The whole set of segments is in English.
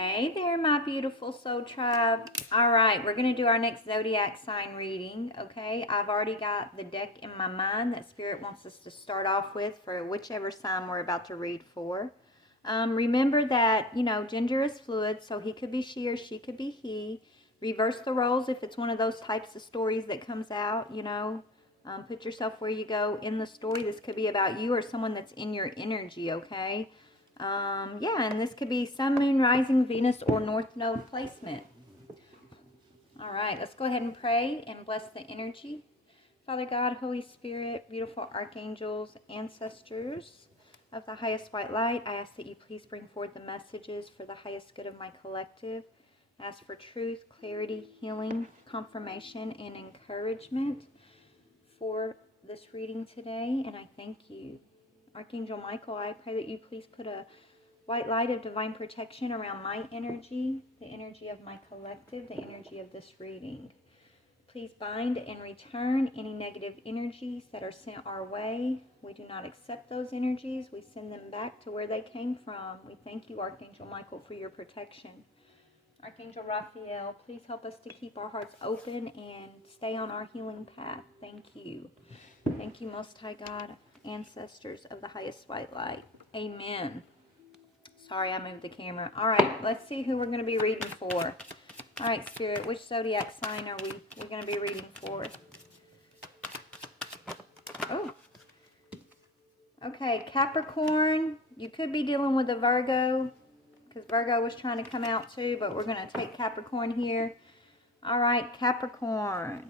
Hey there, my beautiful soul tribe. All right, we're going to do our next zodiac sign reading, okay? I've already got the deck in my mind that Spirit wants us to start off with for whichever sign we're about to read for. Remember that, gender is fluid, so he could be she or she could be he. Reverse the roles if it's one of those types of stories that comes out, Put yourself where you go in the story. This could be about you or someone that's in your energy, okay? And this could be Sun, Moon, Rising, Venus, or North Node placement. All right, let's go ahead and pray and bless the energy. Father God, Holy Spirit, beautiful archangels, ancestors of the highest white light, I ask that you please bring forward the messages for the highest good of my collective. I ask for truth, clarity, healing, confirmation, and encouragement for this reading today, and I thank you. Archangel Michael, I pray that you please put a white light of divine protection around my energy, the energy of my collective, the energy of this reading. Please bind and return any negative energies that are sent our way. We do not accept those energies. We send them back to where they came from. We thank you, Archangel Michael, for your protection. Archangel Raphael, please help us to keep our hearts open and stay on our healing path. Thank you. Thank you, Most High God, ancestors of the highest white light. Amen. Sorry, I moved the camera. All right, let's see who we're going to be reading for. All right, Spirit, which zodiac sign are we're going to be reading for? Oh. Okay, Capricorn. You could be dealing with a Virgo, because Virgo was trying to come out too, but we're going to take Capricorn here. All right, Capricorn.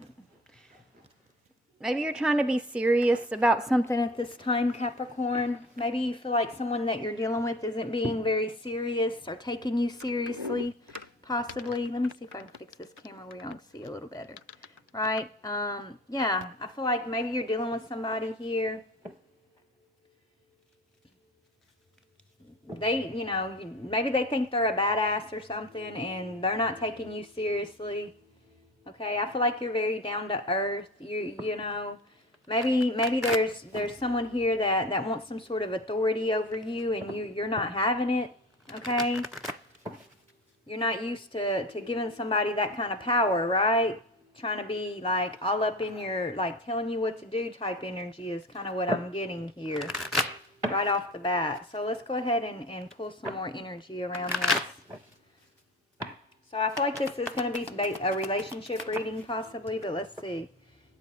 Maybe you're trying to be serious about something at this time, Capricorn. Maybe you feel like someone that you're dealing with isn't being very serious or taking you seriously, possibly. Let me see if I can fix this camera where y'all can see a little better. Right? I feel like maybe you're dealing with somebody here. They, maybe they think they're a badass or something and they're not taking you seriously. Okay, I feel like you're very down to earth. Maybe there's someone here that wants some sort of authority over you, and you're not having it. Okay, you're not used to giving somebody that kind of power, right? Trying to be like all up in your, like telling you what to do type energy is kind of what I'm getting here right off the bat. So let's go ahead and pull some more energy around this. So I feel like this is going to be a relationship reading possibly, but let's see.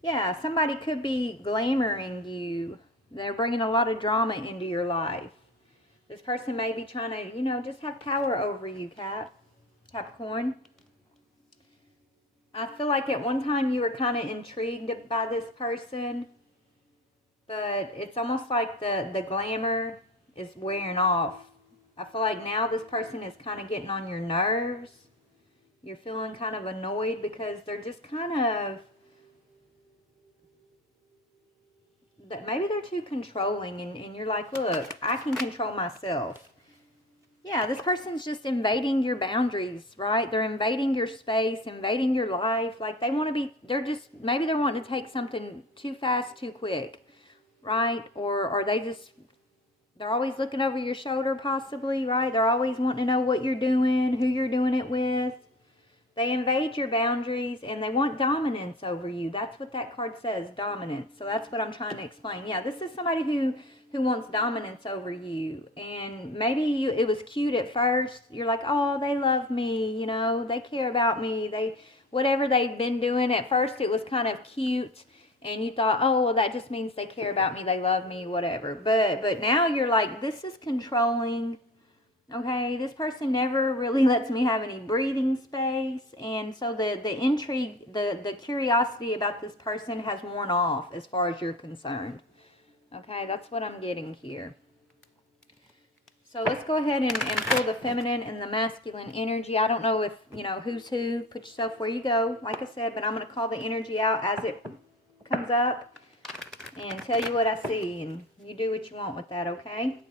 Yeah, somebody could be glamoring you. They're bringing a lot of drama into your life. This person may be trying to, just have power over you, Capricorn. I feel like at one time you were kind of intrigued by this person, but it's almost like the glamour is wearing off. I feel like now this person is kind of getting on your nerves. You're feeling kind of annoyed because they're just kind of, maybe they're too controlling, and you're like, look, I can control myself. Yeah, this person's just invading your boundaries, right? They're invading your space, invading your life. Like they want to be, maybe they're wanting to take something too fast, too quick, right? Or they're always looking over your shoulder possibly, right? They're always wanting to know what you're doing, who you're doing it with. They invade your boundaries and they want dominance over you. That's what that card says, dominance. So that's what I'm trying to explain. Yeah, this is somebody who wants dominance over you. And maybe it was cute at first. You're like, oh, they love me, they care about me. Whatever they've been doing, at first it was kind of cute. And you thought, oh, well, that just means they care about me, they love me, whatever. But now you're like, this is controlling. Okay, this person never really lets me have any breathing space, and so the intrigue, the curiosity about this person has worn off as far as you're concerned. Okay, that's what I'm getting here. So let's go ahead and pull the feminine and the masculine energy. I don't know if, who's who. Put yourself where you go, like I said, but I'm going to call the energy out as it comes up and tell you what I see, and you do what you want with that, okay?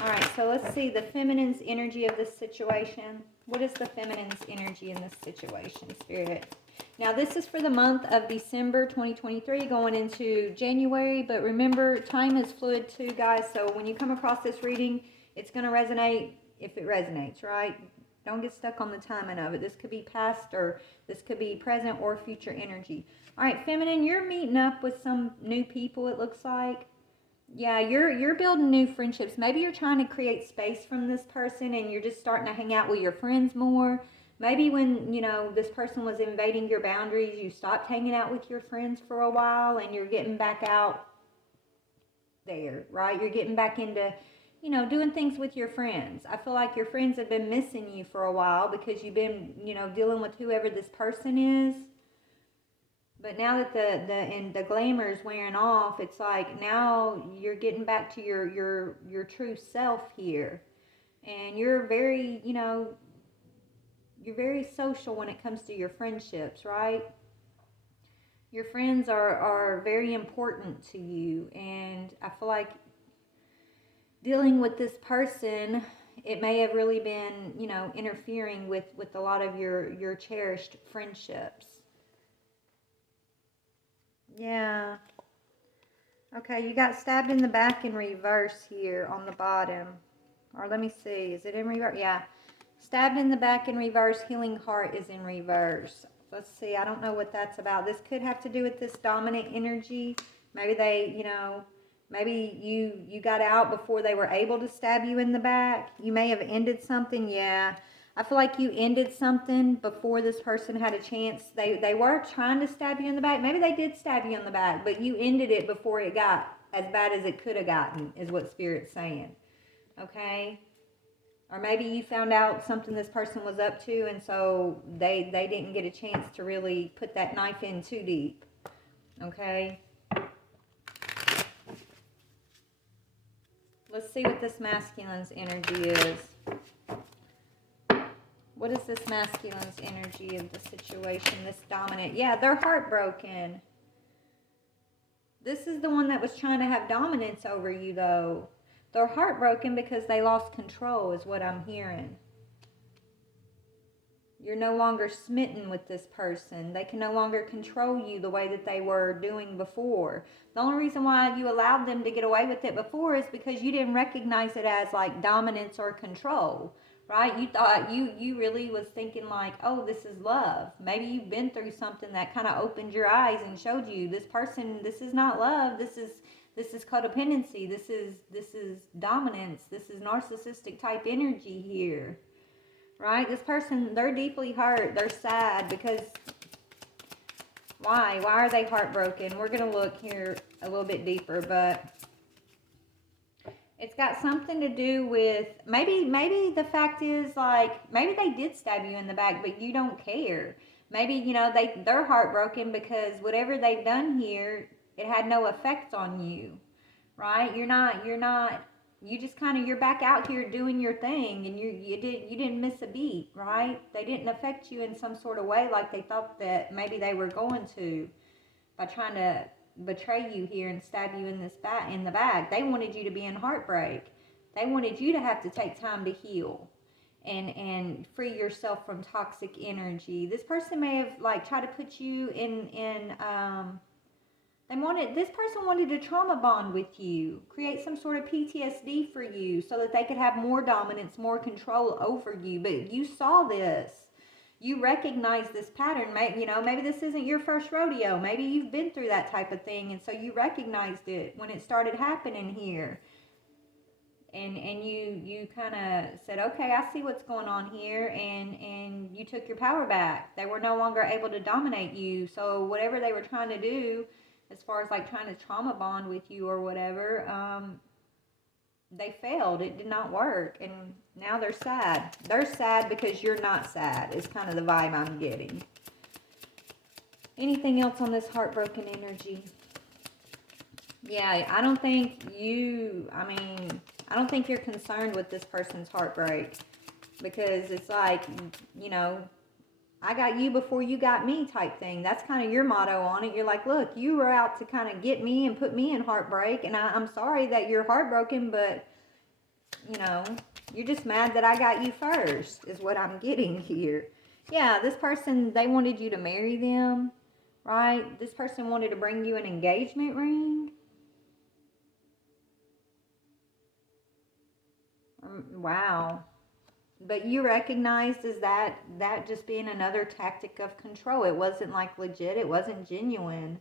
All right, so let's see the feminine's energy of this situation. What is the feminine's energy in this situation, Spirit? Now, this is for the month of December 2023 going into January, but remember, time is fluid too, guys. So when you come across this reading, it's going to resonate if it resonates, right? Don't get stuck on the timing of it. This could be past, or this could be present or future energy. All right, feminine, you're meeting up with some new people, it looks like. Yeah, you're building new friendships. Maybe you're trying to create space from this person and you're just starting to hang out with your friends more. Maybe when, this person was invading your boundaries, you stopped hanging out with your friends for a while and you're getting back out there, right? You're getting back into, doing things with your friends. I feel like your friends have been missing you for a while because you've been, dealing with whoever this person is. But now that the glamour is wearing off, it's like now you're getting back to your true self here. And you're very, you're very social when it comes to your friendships, right? Your friends are very important to you. And I feel like dealing with this person, it may have really been, interfering with a lot of your cherished friendships. Yeah. Okay, you got stabbed in the back in reverse here on the bottom. Or let me see, is it in reverse? Yeah. Stabbed in the back in reverse, healing heart is in reverse. Let's see, I don't know what that's about. This could have to do with this dominant energy. Maybe they, maybe you got out before they were able to stab you in the back. You may have ended something, yeah. I feel like you ended something before this person had a chance. They were trying to stab you in the back. Maybe they did stab you in the back, but you ended it before it got as bad as it could have gotten, is what Spirit's saying. Okay? Or maybe you found out something this person was up to, and so they didn't get a chance to really put that knife in too deep. Okay? Let's see what this masculine's energy is. What is this masculine's energy of the situation, this dominant? Yeah, they're heartbroken. This is the one that was trying to have dominance over you, though. They're heartbroken because they lost control, is what I'm hearing. You're no longer smitten with this person. They can no longer control you the way that they were doing before. The only reason why you allowed them to get away with it before is because you didn't recognize it as like dominance or control. Right? You thought you really was thinking like, oh, this is love. Maybe you've been through something that kind of opened your eyes and showed you this person, this is not love. This is codependency. This is dominance. This is narcissistic type energy here. Right? This person, they're deeply hurt. They're sad because why? Why are they heartbroken? We're going to look here a little bit deeper, but it's got something to do with, maybe the fact is like, maybe they did stab you in the back, but you don't care. Maybe, they're heartbroken because whatever they've done here, it had no effect on you, right? You just kind of, you're back out here doing your thing and you didn't miss a beat, right? They didn't affect you in some sort of way like they thought that maybe they were going to by trying to betray you here and stab you in the back. They wanted you to be in heartbreak. They wanted you to have to take time to heal and free yourself from toxic energy. This person may have like tried to put you in this person wanted to trauma bond with you, create some sort of PTSD for you so that they could have more dominance, more control over you. But you saw this. You recognize this pattern. Maybe this isn't your first rodeo. Maybe you've been through that type of thing, and so you recognized it when it started happening here. And you kind of said, okay, I see what's going on here, and you took your power back. They were no longer able to dominate you. So whatever they were trying to do, as far as like trying to trauma bond with you or whatever, they failed. It did not work, and now they're sad. They're sad because you're not sad is kind of the vibe I'm getting. Anything else on this heartbroken energy? Yeah, I don't think you're concerned with this person's heartbreak, because it's like, I got you before you got me type thing. That's kind of your motto on it. You're like, look, you were out to kind of get me and put me in heartbreak, and I'm sorry that you're heartbroken, but, you're just mad that I got you first is what I'm getting here. Yeah, this person, they wanted you to marry them, right? This person wanted to bring you an engagement ring. Wow. But you recognized as that just being another tactic of control. It wasn't like legit. It wasn't genuine.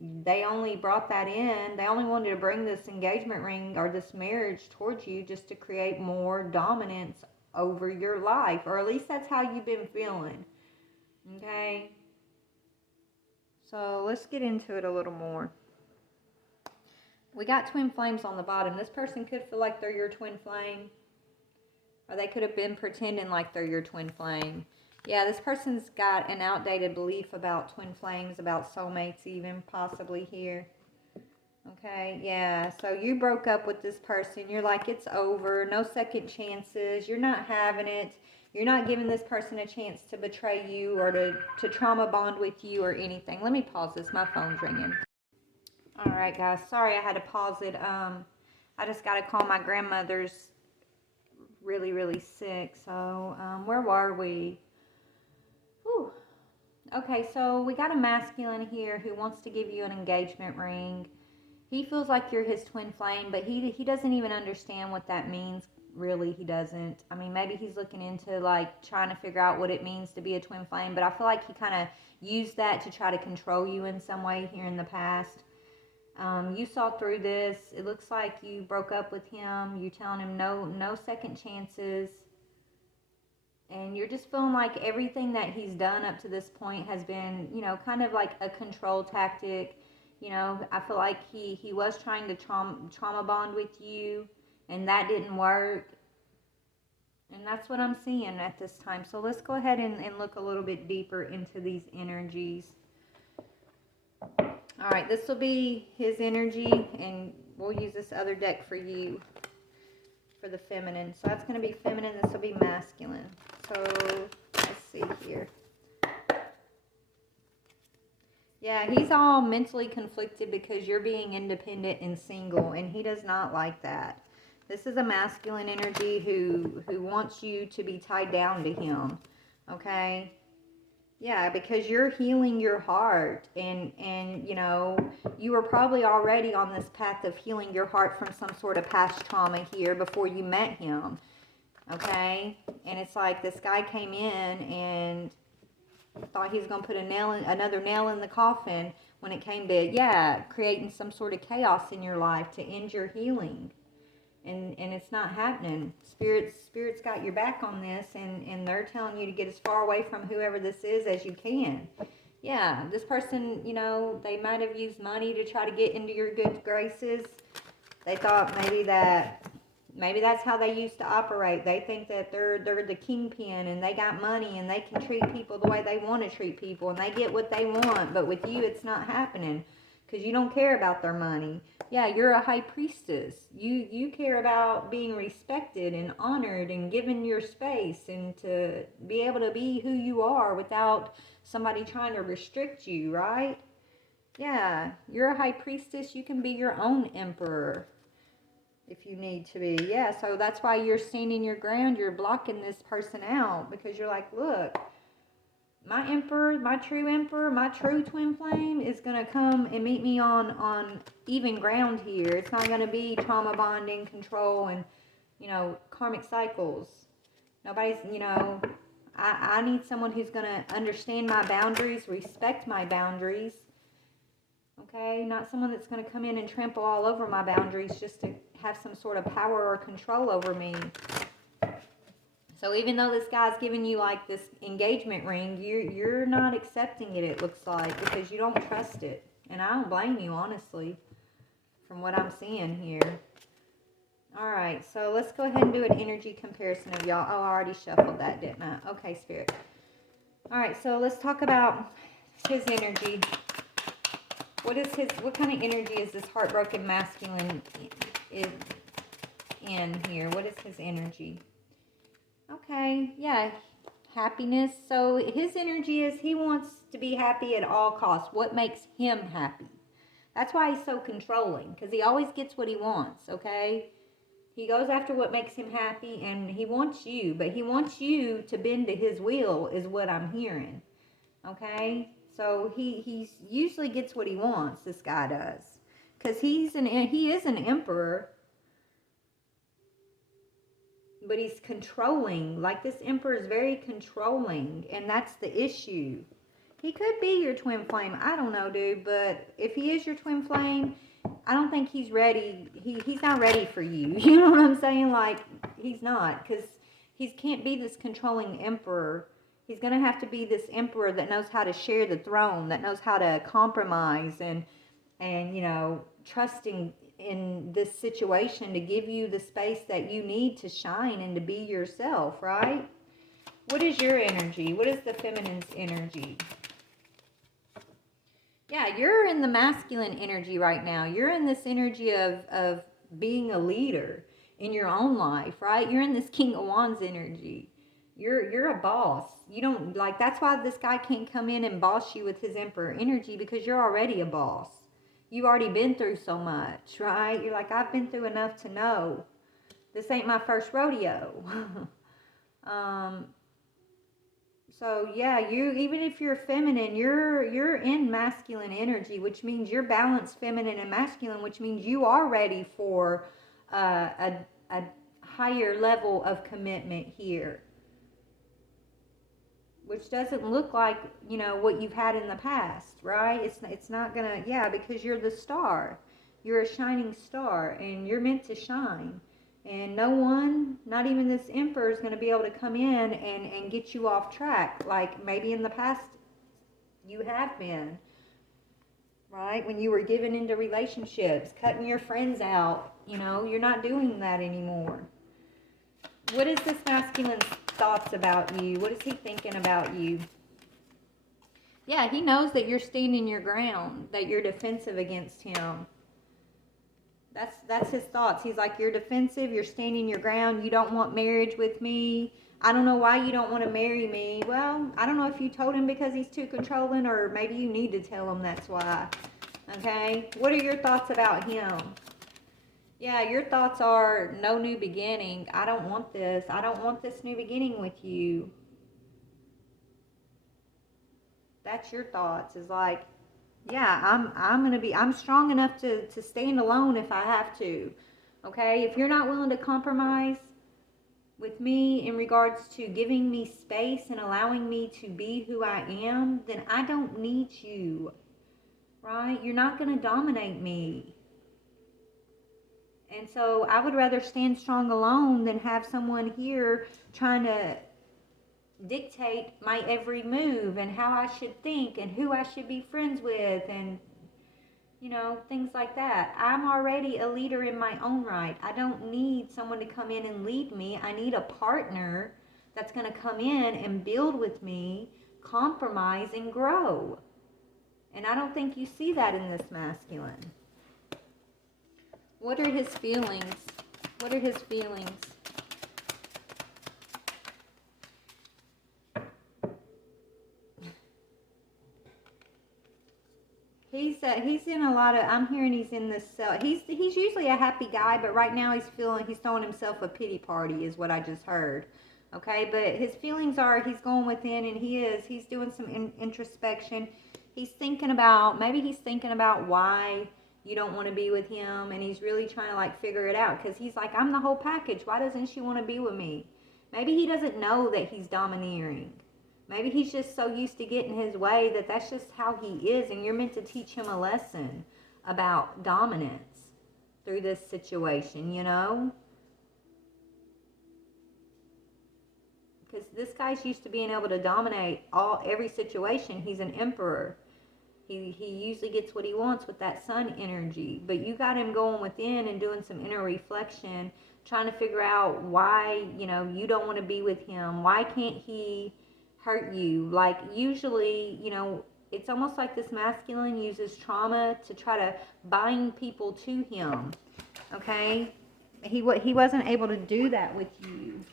They only brought that in. They only wanted to bring this engagement ring or this marriage towards you just to create more dominance over your life. Or at least that's how you've been feeling. Okay? So let's get into it a little more. We got twin flames on the bottom. This person could feel like they're your twin flame. Or they could have been pretending like they're your twin flame. Yeah, this person's got an outdated belief about twin flames, about soulmates even, possibly here. Okay, yeah, so you broke up with this person. You're like, it's over, no second chances. You're not having it. You're not giving this person a chance to betray you or to trauma bond with you or anything. Let me pause this. My phone's ringing. All right, guys. Sorry I had to pause it. I just got to call my grandmother's really, really sick. So, where were we? Whew. Okay, so we got a masculine here who wants to give you an engagement ring. He feels like you're his twin flame, but he doesn't even understand what that means. Really, he doesn't. I mean, maybe he's looking into like trying to figure out what it means to be a twin flame, but I feel like he kind of used that to try to control you in some way here in the past. You saw through this. It looks like you broke up with him. You're telling him no second chances. And you're just feeling like everything that he's done up to this point has been, you know, kind of like a control tactic. You know, I feel like he was trying to trauma bond with you, and that didn't work. And that's what I'm seeing at this time. So let's go ahead and look a little bit deeper into these energies. All right, this will be his energy, and we'll use this other deck for you, for the feminine. So that's going to be feminine. This will be masculine. So let's see here. Yeah, he's all mentally conflicted because you're being independent and single, and he does not like that. This is a masculine energy who wants you to be tied down to him, okay? Yeah, because you're healing your heart, and you know, you were probably already on this path of healing your heart from some sort of past trauma here before you met him, okay? And it's like this guy came in and thought he was going to put another nail in the coffin when it came to, yeah, creating some sort of chaos in your life to end your healing. And it's not happening. Spirit's got your back on this, and they're telling you to get as far away from whoever this is as you can. Yeah, this person, you know, they might have used money to try to get into your good graces. They thought maybe that's how they used to operate. They think that they're the kingpin, and they got money, and they can treat people the way they want to treat people, and they get what they want. But with you, it's not happening because you don't care about their money. Yeah, you're a high priestess. You care about being respected and honored and given your space and to be able to be who you are without somebody trying to restrict you, right? Yeah, you're a high priestess. You can be your own emperor if you need to be. Yeah, so that's why you're standing your ground. You're blocking this person out because you're like, look, my emperor, my true twin flame is going to come and meet me on even ground here. It's not going to be trauma bonding, control, and, you know, karmic cycles. Nobody's, you know, I need someone who's going to understand my boundaries, respect my boundaries. Okay, not someone that's going to come in and trample all over my boundaries just to have some sort of power or control over me. So even though this guy's giving you like this engagement ring, you're not accepting it, it looks like, because you don't trust it. And I don't blame you, honestly, from what I'm seeing here. All right, so let's go ahead and do an energy comparison of y'all. Oh, I already shuffled that, didn't I? Okay, Spirit. All right, so let's talk about his energy. What kind of energy is this heartbroken masculine in here? What is his energy? Okay, yeah, happiness. So his energy is he wants to be happy at all costs. What makes him happy? That's why he's so controlling, because he always gets what he wants, okay? He goes after what makes him happy, and he wants you, but he wants you to bend to his will is what I'm hearing, okay? So he usually gets what he wants, this guy does, because he is an emperor. But he's controlling. Like, this Emperor is very controlling, and that's the issue. He could be your twin flame. I don't know, dude. But if he is your twin flame, I don't think he's ready. He's not ready for you. You know what I'm saying? Like, he's not. Because he can't be this controlling emperor. He's going to have to be this emperor that knows how to share the throne, that knows how to compromise and you know, trusting in this situation to give you the space that you need to shine and to be yourself, right? What is your energy? What is the feminine's energy? Yeah, you're in the masculine energy right now. You're in this energy of being a leader in your own life, right? You're in this King of Wands energy. You're a boss. You don't, like, that's why this guy can't come in and boss you with his Emperor energy, because you're already a boss. You've already been through so much, right? You're like, I've been through enough to know this ain't my first rodeo. So yeah, you, even if you're feminine, you're in masculine energy, which means you're balanced feminine and masculine, which means you are ready for a higher level of commitment here, which doesn't look like, you know, what you've had in the past, right? It's not gonna, yeah, because you're the star. You're a shining star, and you're meant to shine. And no one, not even this Emperor, is going to be able to come in and get you off track, like maybe in the past you have been, right? When you were given into relationships, cutting your friends out, you know, you're not doing that anymore. What is this masculine's thoughts about you? What is he thinking about you? Yeah, he knows that you're standing your ground, that you're defensive against him. That's his thoughts. He's like, you're defensive, you're standing your ground, you don't want marriage with me. I don't know why you don't want to marry me. Well, I don't know if you told him because he's too controlling, or maybe you need to tell him that's why. Okay? What are your thoughts about him? Yeah, your thoughts are no new beginning. I don't want this. I don't want this new beginning with you. That's your thoughts. Is like, yeah, I'm strong enough to stand alone if I have to. Okay? If you're not willing to compromise with me in regards to giving me space and allowing me to be who I am, then I don't need you. Right? You're not going to dominate me. And so I would rather stand strong alone than have someone here trying to dictate my every move and how I should think and who I should be friends with and, you know, things like that. I'm already a leader in my own right. I don't need someone to come in and lead me. I need a partner that's going to come in and build with me, compromise, and grow. And I don't think you see that in this masculine. What are his feelings? What are his feelings? He's in a lot of, I'm hearing he's in this, he's usually a happy guy, but right now he's throwing himself a pity party is what I just heard. Okay, but his feelings are, he's going within and he's doing some introspection. Maybe he's thinking about why you don't want to be with him, and he's really trying to like figure it out, because he's like, I'm the whole package. Why doesn't she want to be with me? Maybe he doesn't know that he's domineering. Maybe he's just so used to getting his way that that's just how he is, and you're meant to teach him a lesson about dominance through this situation, you know? Because this guy's used to being able to dominate every situation. He's an emperor. He usually gets what he wants with that sun energy. But you got him going within and doing some inner reflection, trying to figure out why, you know, you don't want to be with him. Why can't he hurt you? Like, usually, you know, it's almost like this masculine uses trauma to try to bind people to him. Okay? He wasn't able to do that with you.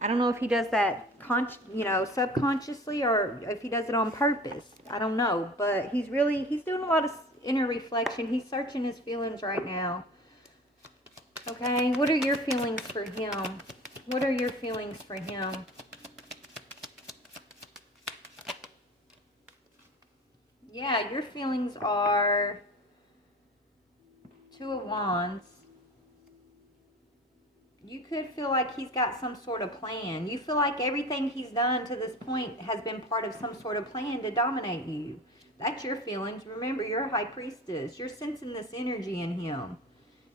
I don't know if he does that subconsciously, or if he does it on purpose. I don't know, but he's doing a lot of inner reflection. He's searching his feelings right now. Okay, what are your feelings for him? What are your feelings for him? Yeah, your feelings are Two of Wands, you could feel like he's got some sort of plan. You feel like everything he's done to this point has been part of some sort of plan to dominate you. That's your feelings. Remember, you're a high priestess. You're sensing this energy in him.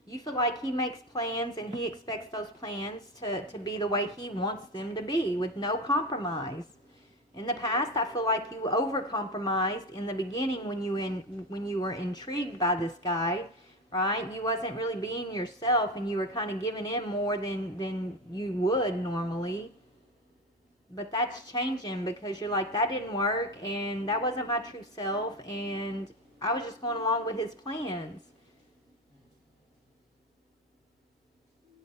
You feel like he makes plans and he expects those plans to be the way he wants them to be with no compromise. In the past, I feel like you overcompromised in the beginning when you were intrigued by this guy, right? You wasn't really being yourself and you were kind of giving in more than you would normally. But that's changing because you're like, that didn't work and that wasn't my true self and I was just going along with his plans.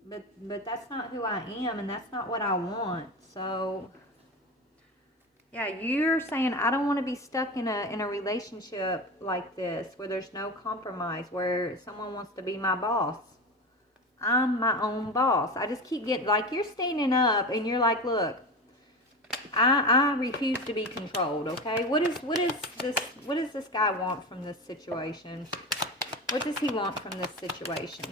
But that's not who I am and that's not what I want. So yeah, you're saying I don't want to be stuck in a relationship like this where there's no compromise, where someone wants to be my boss. I'm my own boss. I just keep getting, like, you're standing up and you're like, look, I refuse to be controlled, okay? What does this guy want from this situation? What does he want from this situation?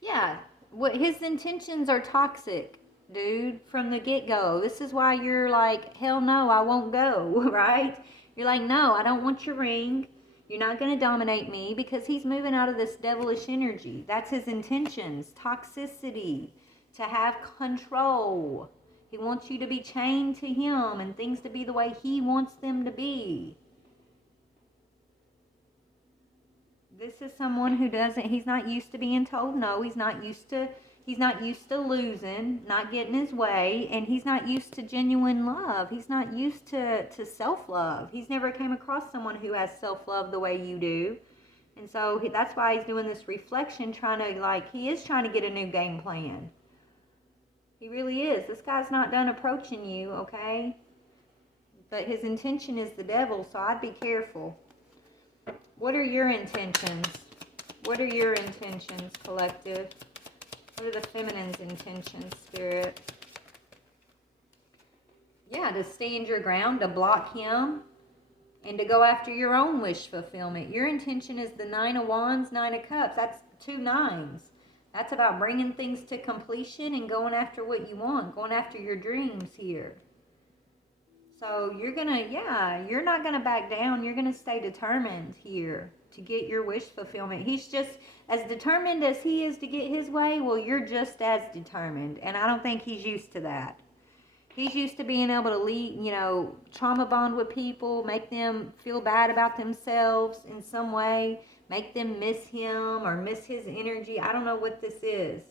Yeah, what his intentions are toxic, dude, from the get-go. This is why you're like, hell no, I won't go, right? You're like, no, I don't want your ring. You're not going to dominate me, because he's moving out of this devilish energy. That's his intentions. Toxicity. To have control. He wants you to be chained to him and things to be the way he wants them to be. This is someone who he's not used to being told no. He's not used to losing, not getting his way, and he's not used to genuine love. He's not used to self-love. He's never came across someone who has self-love the way you do. And so that's why he's doing this reflection, he is trying to get a new game plan. He really is. This guy's not done approaching you, okay? But his intention is the devil, so I'd be careful. What are your intentions? What are your intentions, collective? What are the feminine's intentions, spirit? Yeah, to stand your ground, to block him, and to go after your own wish fulfillment. Your intention is the 9 of Wands, 9 of Cups. That's 2 9s. That's about bringing things to completion and going after what you want, going after your dreams here. So you're not going to back down. You're going to stay determined here to get your wish fulfillment. He's just as determined as he is to get his way. Well, you're just as determined. And I don't think he's used to that. He's used to being able to lead, trauma bond with people, make them feel bad about themselves in some way, make them miss him or miss his energy. I don't know what this is.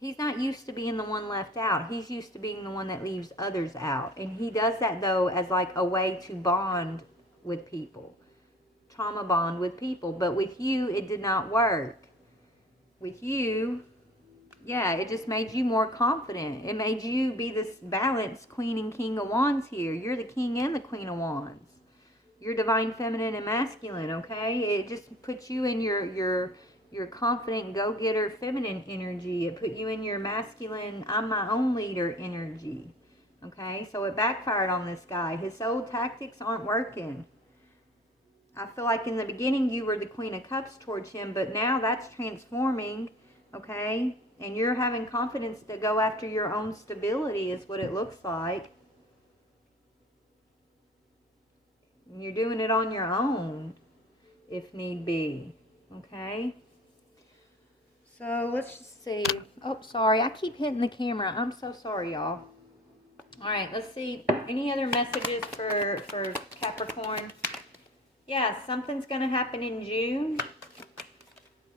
He's not used to being the one left out. He's used to being the one that leaves others out. And he does that, though, as like a way to bond with people. Trauma bond with people. But with you, it did not work. With you, yeah, it just made you more confident. It made you be this balanced Queen and King of Wands here. You're the King and the Queen of Wands. You're divine feminine and masculine, okay? It just puts you in your confident go-getter feminine energy. It put you in your masculine, I'm my own leader energy. Okay, so it backfired on this guy. His old tactics aren't working. I feel like in the beginning you were the Queen of Cups towards him, but now that's transforming, okay? And you're having confidence to go after your own stability is what it looks like. And you're doing it on your own, if need be, okay? So let's just see. Oh, sorry. I keep hitting the camera. I'm so sorry, y'all. All right, let's see. Any other messages for Capricorn? Yeah, something's going to happen in June.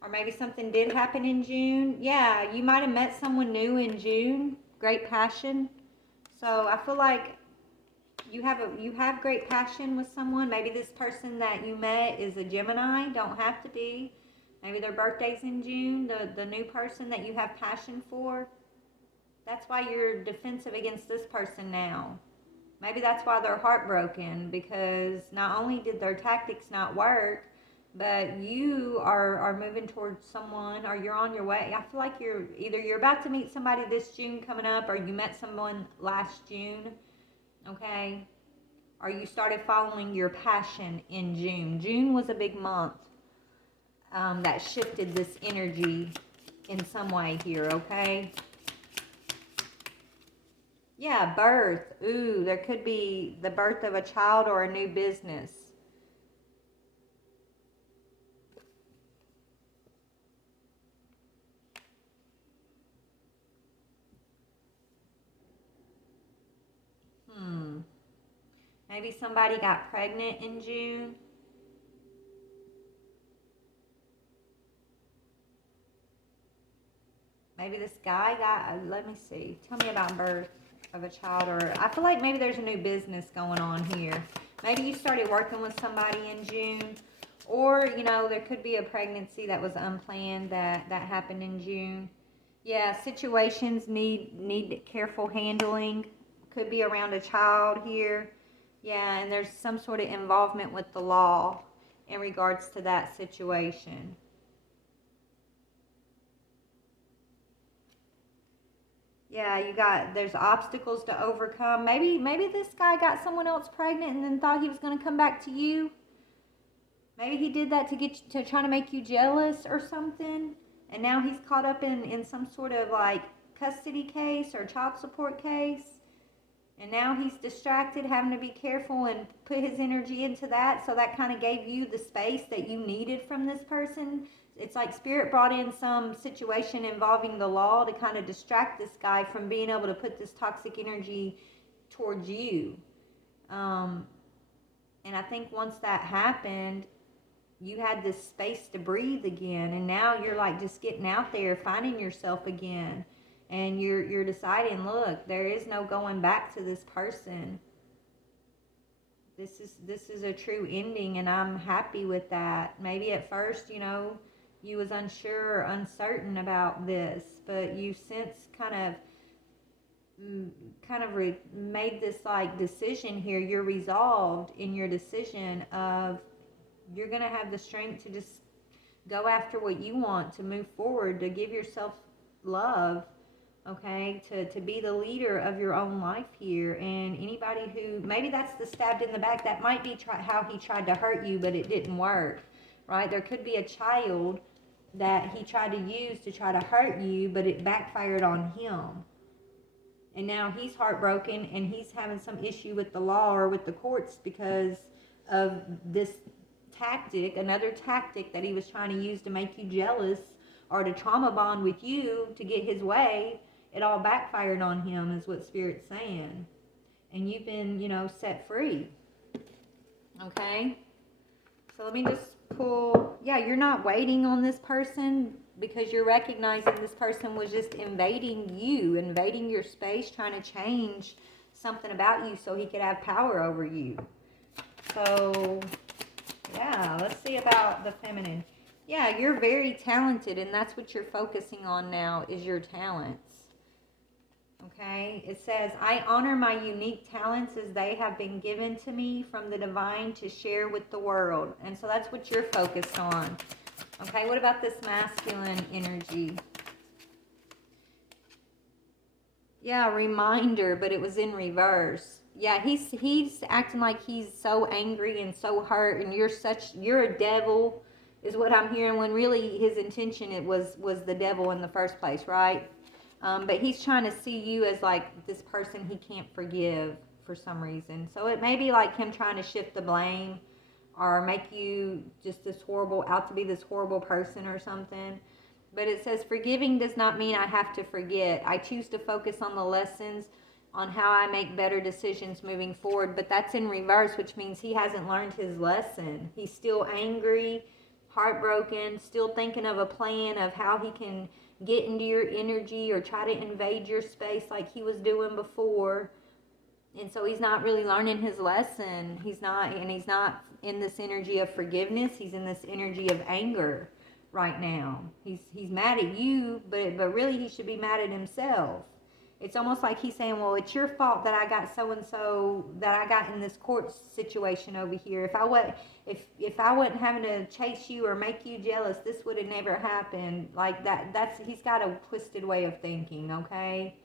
Or maybe something did happen in June. Yeah, you might have met someone new in June. Great passion. So I feel like you have great passion with someone. Maybe this person that you met is a Gemini. Don't have to be. Maybe their birthday's in June, the new person that you have passion for. That's why you're defensive against this person now. Maybe that's why they're heartbroken, because not only did their tactics not work, but you are moving towards someone, or you're on your way. I feel like you're about to meet somebody this June coming up, or you met someone last June, okay? Or you started following your passion in June. June was a big month. that shifted this energy in some way here, okay? Yeah, birth. Ooh, there could be the birth of a child or a new business. Maybe somebody got pregnant in June. Maybe this guy got, let me see. Tell me about birth of a child, or I feel like maybe there's a new business going on here. Maybe you started working with somebody in June, or, you know, there could be a pregnancy that was unplanned that happened in June. Yeah, situations need careful handling. Could be around a child here. Yeah, and there's some sort of involvement with the law in regards to that situation. Yeah, there's obstacles to overcome. Maybe this guy got someone else pregnant and then thought he was going to come back to you. Maybe he did that to try to make you jealous or something. And now he's caught up in some sort of like custody case or child support case. And now he's distracted, having to be careful and put his energy into that. So that kind of gave you the space that you needed from this person. It's like Spirit brought in some situation involving the law to kind of distract this guy from being able to put this toxic energy towards you. And I think once that happened, you had this space to breathe again. And now you're like just getting out there, finding yourself again. And you're deciding, look, there is no going back to this person. This is a true ending, and I'm happy with that. Maybe at first, you know, you was unsure or uncertain about this, but you since kind of made this like decision here. You're resolved in your decision of you're gonna have the strength to just go after what you want, to move forward, to give yourself love. Okay, to be the leader of your own life here. And anybody who, maybe that's the stabbed in the back, that might be how he tried to hurt you, but it didn't work, right? There could be a child that he tried to use to try to hurt you, but it backfired on him. And now he's heartbroken and he's having some issue with the law or with the courts because of this tactic, another tactic that he was trying to use to make you jealous or to trauma bond with you to get his way. It all backfired on him is what Spirit's saying. And you've been, you know, set free. Okay? So let me just pull, yeah, you're not waiting on this person because you're recognizing this person was just invading you, invading your space, trying to change something about you so he could have power over you. So, yeah, let's see about the feminine. Yeah, you're very talented, and that's what you're focusing on now is your talents. Okay, it says, I honor my unique talents as they have been given to me from the divine to share with the world. And so that's what you're focused on. Okay, what about this masculine energy? Yeah, reminder, but it was in reverse. Yeah, he's acting like he's so angry and so hurt, and you're a devil, is what I'm hearing, when really his intention was the devil in the first place, right? But he's trying to see you as like this person he can't forgive for some reason. So it may be like him trying to shift the blame or make you just out to be this horrible person or something. But it says, forgiving does not mean I have to forget. I choose to focus on the lessons, on how I make better decisions moving forward. But that's in reverse, which means he hasn't learned his lesson. He's still angry, heartbroken, still thinking of a plan of how he can get into your energy or try to invade your space like he was doing before. And so he's not really learning his lesson. He's not in this energy of forgiveness. He's in this energy of anger right now. He's mad at you, but really he should be mad at himself. It's almost like he's saying, well, it's your fault that I got so-and-so, that I got in this court situation over here. If I wasn't having to chase you or make you jealous, this would have never happened. Like he's got a twisted way of thinking, okay?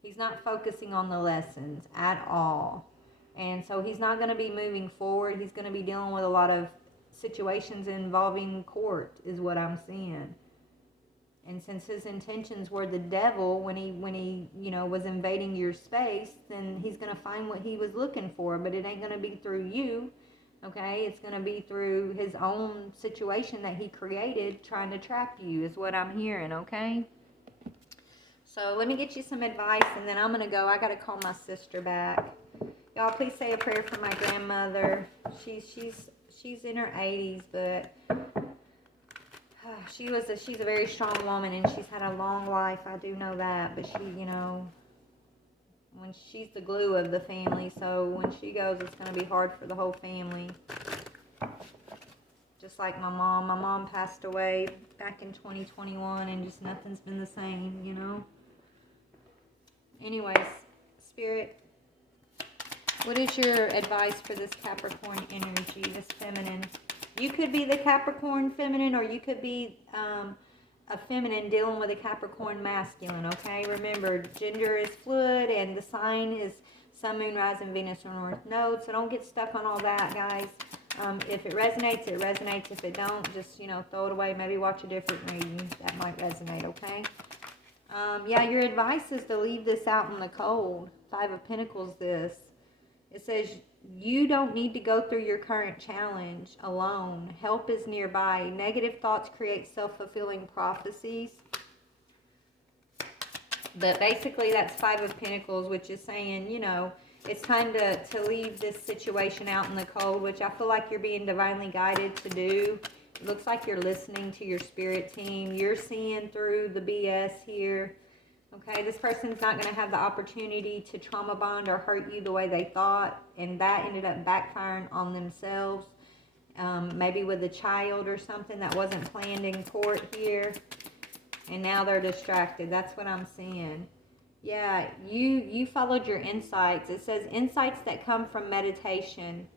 He's not focusing on the lessons at all. And so he's not going to be moving forward. He's going to be dealing with a lot of situations involving court is what I'm seeing. And since his intentions were the devil when he was invading your space, then he's going to find what he was looking for, but it ain't going to be through you. Okay, it's going to be through his own situation that he created trying to trap you is what I'm hearing, okay? So let me get you some advice, and then I'm going to go. I got to call my sister back. Y'all, please say a prayer for my grandmother. She's in her 80s, but she's a very strong woman, and she's had a long life. I do know that, but when she's the glue of the family, so when she goes, it's going to be hard for the whole family. Just like my mom. My mom passed away back in 2021, and just nothing's been the same, Anyways, Spirit, what is your advice for this Capricorn energy, this feminine? You could be the Capricorn feminine, or you could be a feminine dealing with a Capricorn masculine, okay? Remember, gender is fluid, and the sign is Sun, Moon, Rising, Venus, or North Node, so don't get stuck on all that, guys. If it resonates, it resonates. If it don't, just, throw it away. Maybe watch a different reading. That might resonate, okay? Yeah, your advice is to leave this out in the cold. 5 of Pentacles, this. It says you don't need to go through your current challenge alone. Help is nearby. Negative thoughts create self-fulfilling prophecies. But basically that's 5 of Pentacles, which is saying, it's time to leave this situation out in the cold, which I feel like you're being divinely guided to do. It looks like you're listening to your spirit team. You're seeing through the BS here. Okay, this person's not going to have the opportunity to trauma bond or hurt you the way they thought, and that ended up backfiring on themselves. Maybe with a child or something that wasn't planned in court here, and now they're distracted. That's what I'm seeing. Yeah, you followed your insights. It says insights that come from meditation.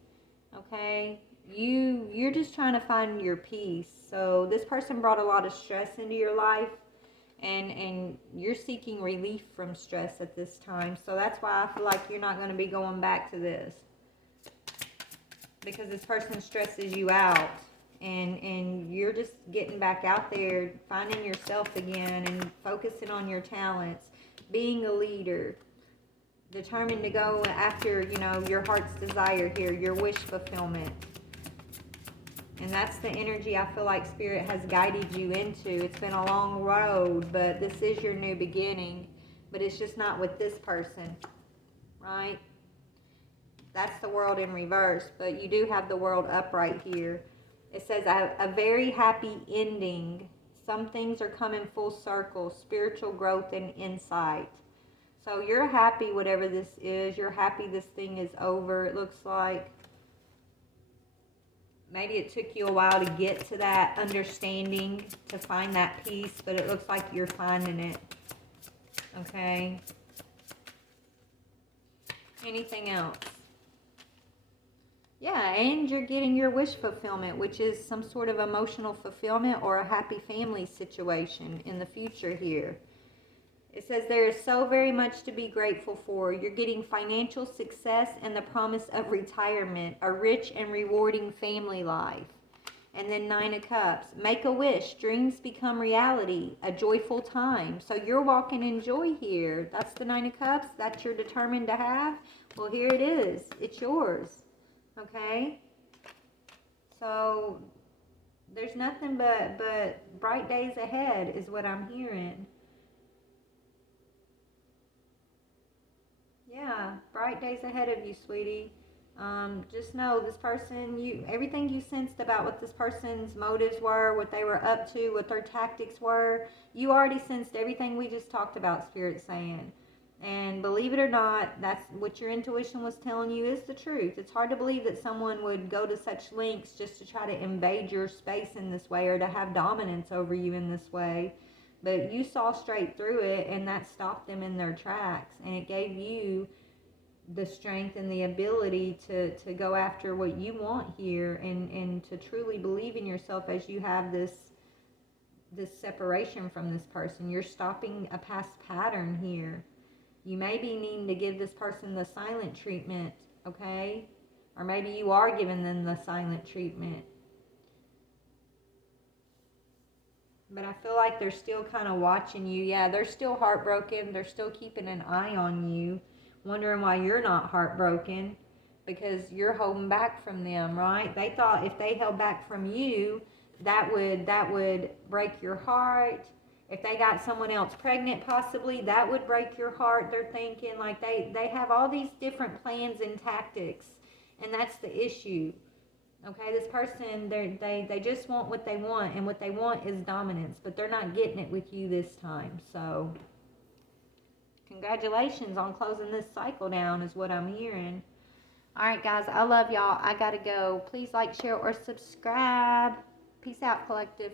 Okay, you're just trying to find your peace. So this person brought a lot of stress into your life. And you're seeking relief from stress at this time. So that's why I feel like you're not going to be going back to this. Because this person stresses you out. And you're just getting back out there, finding yourself again, and focusing on your talents. Being a leader. Determined to go after, your heart's desire here. Your wish fulfillment. And that's the energy I feel like Spirit has guided you into. It's been a long road, but this is your new beginning. But it's just not with this person, right? That's the world in reverse, but you do have the world upright here. It says a very happy ending. Some things are coming full circle, spiritual growth and insight. So you're happy whatever this is. You're happy this thing is over, it looks like. Maybe it took you a while to get to that understanding, to find that peace, but it looks like you're finding it. Okay. Anything else? Yeah, and you're getting your wish fulfillment, which is some sort of emotional fulfillment or a happy family situation in the future here. It says there is so very much to be grateful for. You're getting financial success and the promise of retirement, a rich and rewarding family life. And then 9 of Cups. Make a wish. Dreams become reality. A joyful time. So you're walking in joy here. That's the 9 of Cups that you're determined to have. Well, here it is. It's yours. Okay? So there's nothing but bright days ahead is what I'm hearing. Yeah, bright days ahead of you, sweetie. Just know this person, everything you sensed about what this person's motives were, what they were up to, what their tactics were, you already sensed everything we just talked about, Spirit saying. And believe it or not, that's what your intuition was telling you is the truth. It's hard to believe that someone would go to such lengths just to try to invade your space in this way or to have dominance over you in this way. But you saw straight through it, and that stopped them in their tracks. And it gave you the strength and the ability to go after what you want here and to truly believe in yourself as you have this separation from this person. You're stopping a past pattern here. You may be needing to give this person the silent treatment, okay? Or maybe you are giving them the silent treatment. But I feel like they're still kind of watching you. Yeah, they're still heartbroken. They're still keeping an eye on you, wondering why you're not heartbroken because you're holding back from them, right? They thought if they held back from you, that would break your heart. If they got someone else pregnant, possibly that would break your heart. They're thinking like they have all these different plans and tactics, and that's the issue. Okay, this person, they just want what they want, and what they want is dominance, but they're not getting it with you this time. So, congratulations on closing this cycle down is what I'm hearing. All right, guys, I love y'all. I got to go. Please like, share, or subscribe. Peace out, collective.